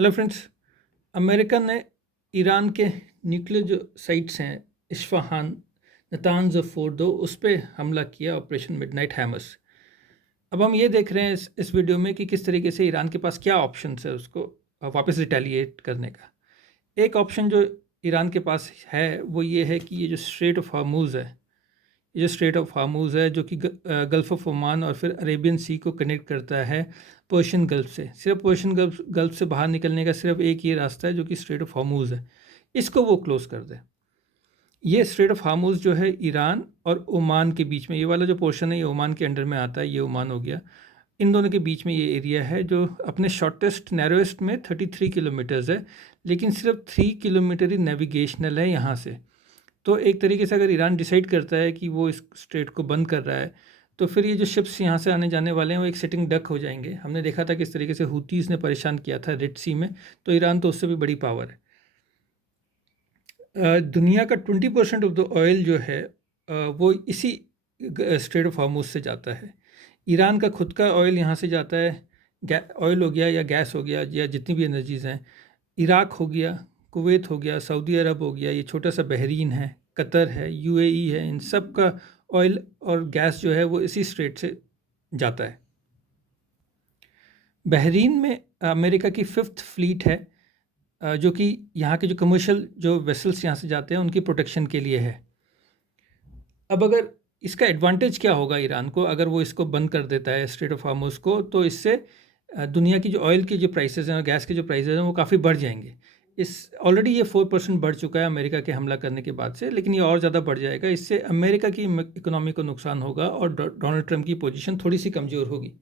Hello friends. America ने Iran के nuclear जो साइट्स हैं इस्फहान, नतान्ज और फोर्डो उस पे हमला किया, ऑपरेशन मिडनाइट हैमर्स। अब हम ये देख रहे हैं इस वीडियो में कि किस तरीके से ईरान के पास क्या ऑप्शंस है उसको वापस रिटेलिएट करने का। एक ऑप्शन जो ईरान के पास है वो ये है कि ये जो स्ट्रेट ऑफ हार्मूज़ है, ये जो स्ट्रेट ऑफ हार्मूज़ है जो कि गल्फ़ ऑफ ओमान और फिर अरेबियन सी को कनेक्ट करता है पर्शियन गल्फ से। सिर्फ पर्शियन गल्फ से बाहर निकलने का सिर्फ एक ये रास्ता है जो कि स्ट्रेट ऑफ हार्मूज़ है, इसको वो क्लोज़ कर दे। ये स्ट्रेट ऑफ हार्मूज़ जो है ईरान और ओमान के बीच में, ये वाला जो पोर्शन है ये ओमान के अंडर में आता है, ये ओमान हो गया। इन दोनों के बीच में ये एरिया है जो अपने शॉर्टेस्ट नैरोएस्ट में 33 किलोमीटर्स है, लेकिन सिर्फ 3 किलोमीटर ही नेविगेशनल है यहाँ से। तो एक तरीके से अगर ईरान डिसाइड करता है कि वो इस स्ट्रेट को बंद कर रहा है तो फिर ये जो शिप्स यहाँ से आने जाने वाले हैं वो एक सिटिंग डक हो जाएंगे। हमने देखा था किस तरीके से हुतीज़ ने परेशान किया था रेड सी में, तो ईरान तो उससे भी बड़ी पावर है। दुनिया का 20% ऑफ द ऑयल जो है वो इसी स्ट्रेट ऑफ हार्मूज से जाता है। ईरान का खुद का ऑयल यहाँ से जाता है, ऑयल हो गया या गैस हो गया या जितनी भी एनर्जीज़ हैं। इराक हो गया, कुवैत हो गया, सऊदी अरब हो गया, ये छोटा सा बहरीन है, कतर है, यूएई है, इन सब का ऑयल और गैस जो है वो इसी स्ट्रेट से जाता है। बहरीन में अमेरिका की 5th फ्लीट है जो कि यहाँ के जो कमर्शियल जो वेसल्स यहाँ से जाते हैं उनकी प्रोटेक्शन के लिए है। अब अगर इसका एडवांटेज क्या होगा ईरान को अगर वो इसको बंद कर देता है स्ट्रेट ऑफ हार्मोज को, तो इससे दुनिया की जो ऑयल की जो प्राइसेस हैं और गैस के जो प्राइसेस हैं वो काफ़ी बढ़ जाएंगे। इस ऑलरेडी ये 4% बढ़ चुका है अमेरिका के हमला करने के बाद से, लेकिन ये और ज़्यादा बढ़ जाएगा। इससे अमेरिका की इकोनॉमी को नुकसान होगा और डोनाल्ड ट्रंप की पोजीशन थोड़ी सी कमज़ोर होगी।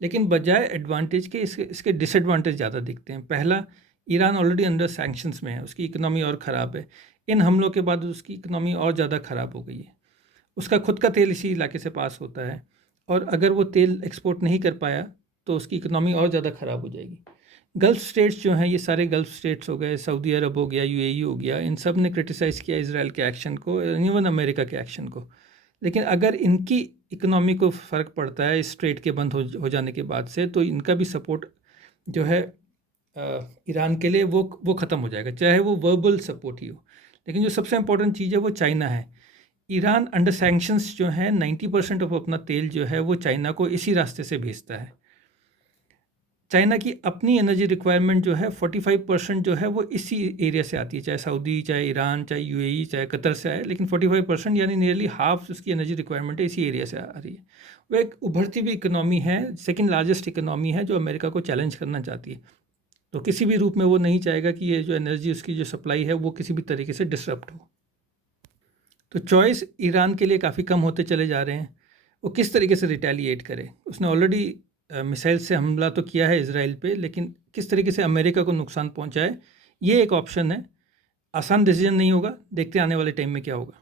लेकिन बजाय एडवांटेज के इसके डिसएडवांटेज ज़्यादा दिखते हैं। पहला, ईरान ऑलरेडी अंडर सैंक्शंस में है, उसकी इकोनॉमी और ख़राब है। इन हमलों के बाद उसकी इकोनॉमी और ज़्यादा ख़राब हो गई है। उसका खुद का तेल इसी इलाके से पास होता है और अगर वो तेल एक्सपोर्ट नहीं कर पाया तो उसकी इकोनॉमी और ज़्यादा ख़राब हो जाएगी। गल्फ़ स्टेट्स जो हैं, ये सारे गल्फ़ स्टेट्स हो गए, सऊदी अरब हो गया, यूएई हो गया, इन सब ने क्रिटिसाइज़ किया इज़राइल के एक्शन को, इवन अमेरिका के एक्शन को। लेकिन अगर इनकी इकोनॉमी को फ़र्क पड़ता है इस स्ट्रेट के बंद हो जाने के बाद से, तो इनका भी सपोर्ट जो है ईरान के लिए वो ख़त्म हो जाएगा, चाहे वो वर्बल सपोर्ट ही हो। लेकिन जो सबसे इम्पोर्टेंट चीज़ है वो चाइना है। ईरान अंडर सैंक्शंस जो है 90% ऑफ अपना तेल जो है वो चाइना को इसी रास्ते से भेजता है। चाइना की अपनी एनर्जी रिक्वायरमेंट जो है 45% जो है वो इसी एरिया से आती है, चाहे सऊदी, चाहे ईरान, चाहे यूएई, चाहे कतर से आए, लेकिन 45% यानी नियरली हाफ उसकी एनर्जी रिक्वायरमेंट है इसी एरिया से आ रही है। वो एक उभरती हुई इकोनॉमी है, सेकंड लार्जेस्ट इकोनॉमी है जो अमेरिका को चैलेंज करना चाहती है। तो किसी भी रूप में वो नहीं चाहेगा कि ये जो एनर्जी उसकी जो सप्लाई है वो किसी भी तरीके से डिसरप्ट हो। तो चॉइस ईरान के लिए काफ़ी कम होते चले जा रहे हैं। वो किस तरीके से रिटेलिएट करे, उसने ऑलरेडी मिसाइल से हमला तो किया है इसराइल पे, लेकिन किस तरीके से अमेरिका को नुकसान पहुंचाए, ये एक ऑप्शन है। आसान डिसीजन नहीं होगा, देखते आने वाले टाइम में क्या होगा।